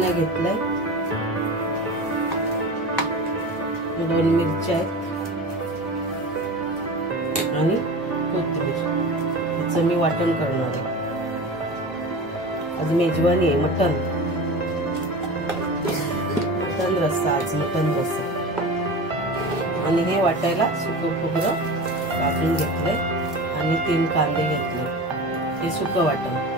पुदिना घेतलाय, 2 मिरच्या आहेत आणि कोथिंबीर. याचं मी वाटण करणार आहे. आज मेजवानी आहे. मटण रस्सा, आज मटण रस्सा. आणि हे वाटायला सुकं खोबरं कापून घेतलंय आणि 3 कांदे घेतले. हे सुकं वाटण.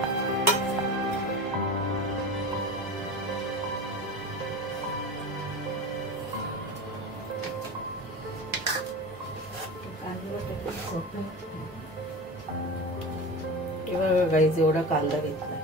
हे बघा गाईस, एवढा कांदा घेतला.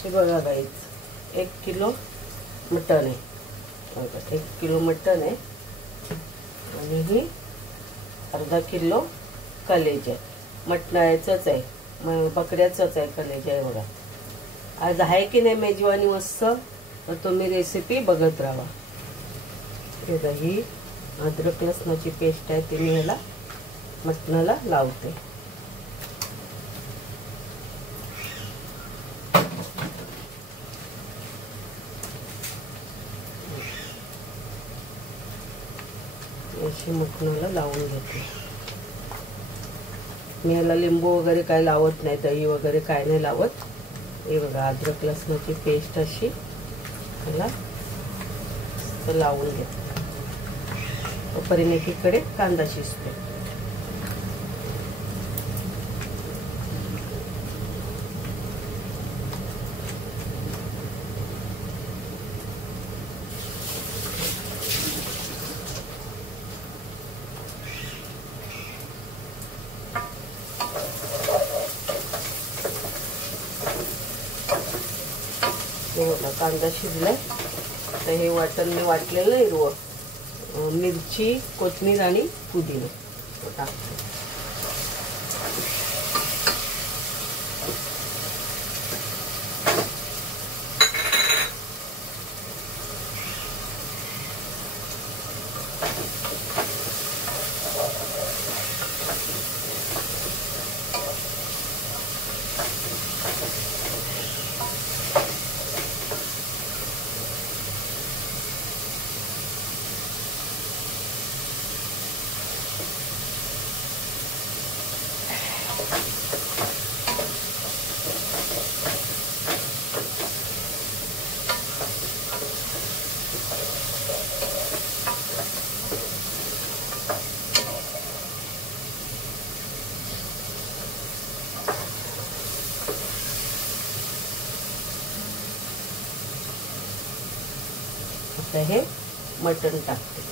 हे बघा गाईस, 1 किलो मटण आहे. 1 किलो मटण आहे आणि ही अर्धा किलो कलेज आहे. मटणाचंच आहे, बकऱ्याचंच आहे कलेज आहे. बघा आज आहे की नाही मेजवानी मस्त, तर तुम्ही रेसिपी बघत राहा. हे ही अद्रक लसणाची पेस्ट आहे, ती मी ह्याला मटणाला लावते. अशी मटणाला लावून घेते मी. याला लिंबू वगैरे काय लावत नाही, दही वगैरे काय नाही लावत. हे बघा अद्रक लसणाची पेस्ट अशी याला लावून घेते. तोपर्यंत एकीकडे कांदा शिजतो. कांदा शिजलाय, तर हे वाटण मी वाटलेलं हिरवं, मिरची, कोथिंबीर आणि पुदिना टाकते. आता हे मटण टाकते.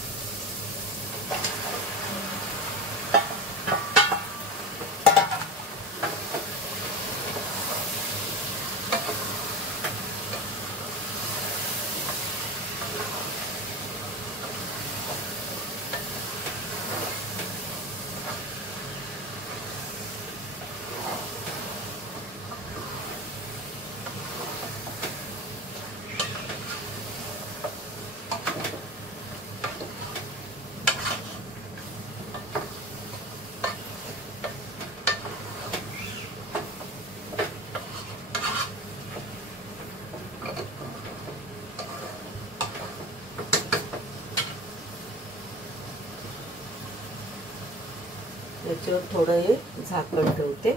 याच्यावर थोडं हे झाकण ठेवते,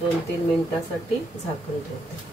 2-3 मिनिटासाठी झाकण ठेवते.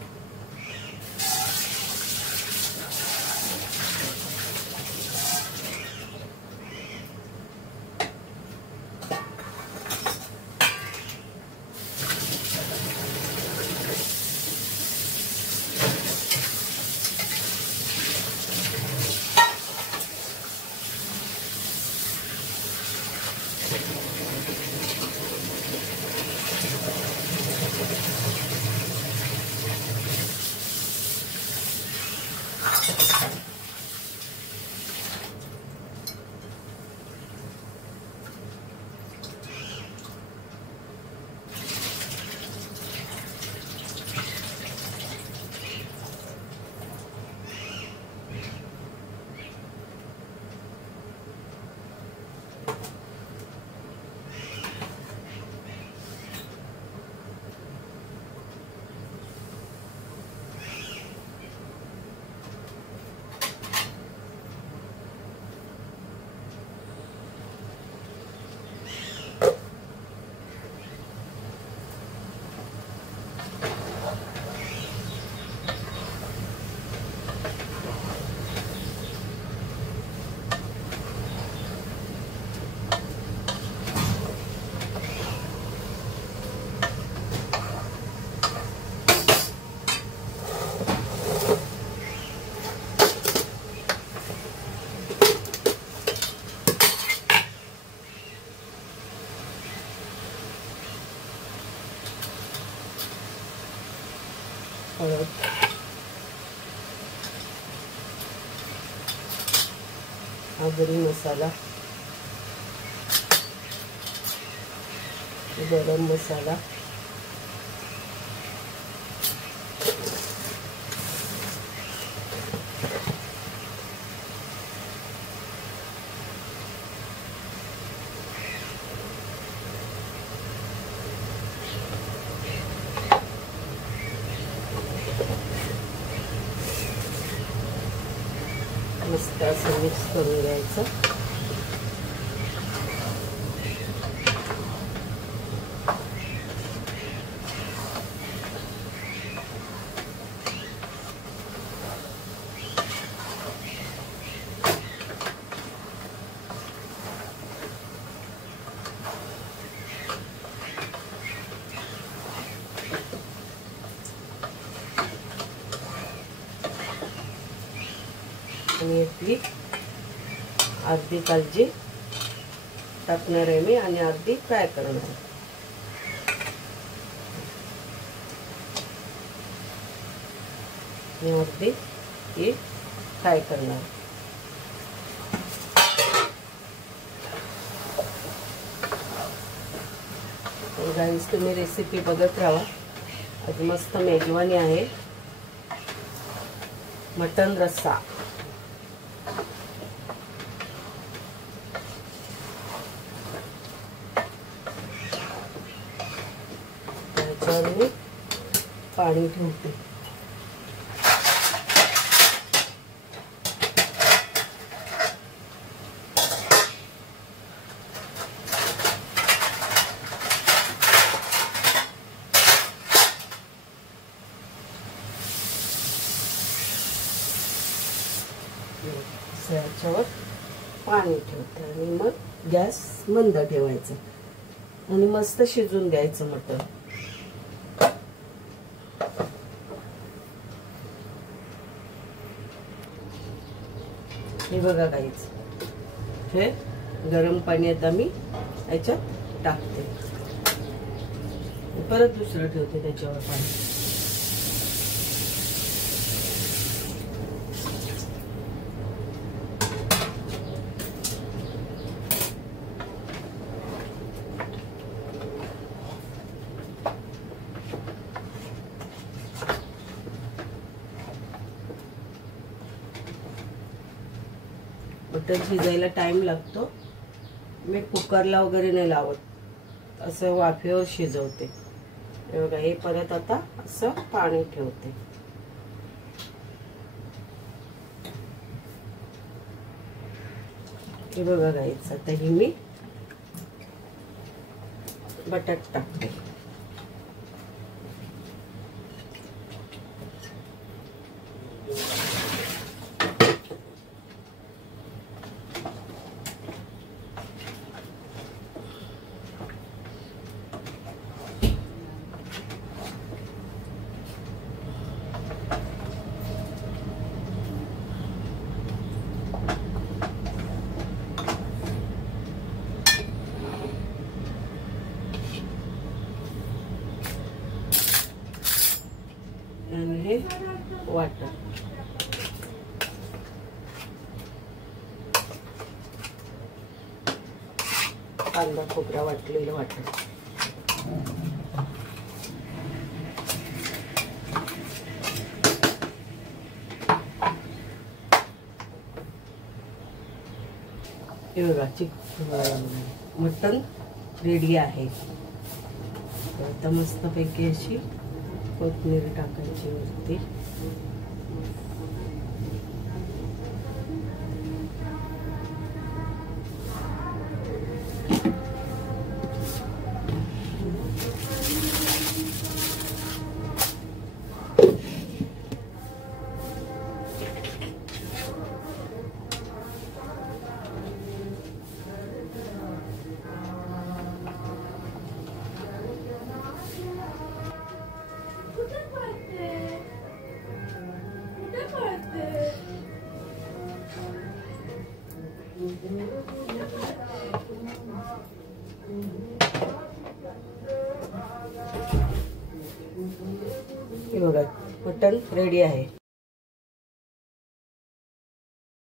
हळद, आगरी मसाला, गरम मसाला, मस्त असं मिक्स करून घ्यायचं. आणि यातली अर्धी कालजी टाकणार आहे मी आणि अर्धी फ्राय करणार आहे. आणि अर्धी ही फ्राय करणार. गाईस तुम्ही रेसिपी बघत राहा. आज मस्त मेजवानी आहे. मटन रस्सा. त्याच्यावर पाणी ठेवते. याच्यावर पाणी ठेवते आणि मग गॅस मंद ठेवायचा आणि मस्त शिजून द्यायचं मटण. हे बघा गाईच, हे गरम पाणी आता मी याच्यात टाकते. परत दुसरं ठेवते त्याच्यावर पाणी. मटण शिजायला टाइम लागतो. मी कुकरला वगैरे नाही लावत, असं वाफेवर शिजवते. हे बघा, हे परत आता असं पाणी ठेवते. हे बघा गाईच, आता ही मी बटाट टाकते. आणि हे वाटण. कांदा खोबरा वाटलेलं वाटण. हे बघा मटण रेडी आहे. आता मस्तपैकी अशी कोथिंबीर टाकायची वरती. हे बघा मटण रेडी आहे.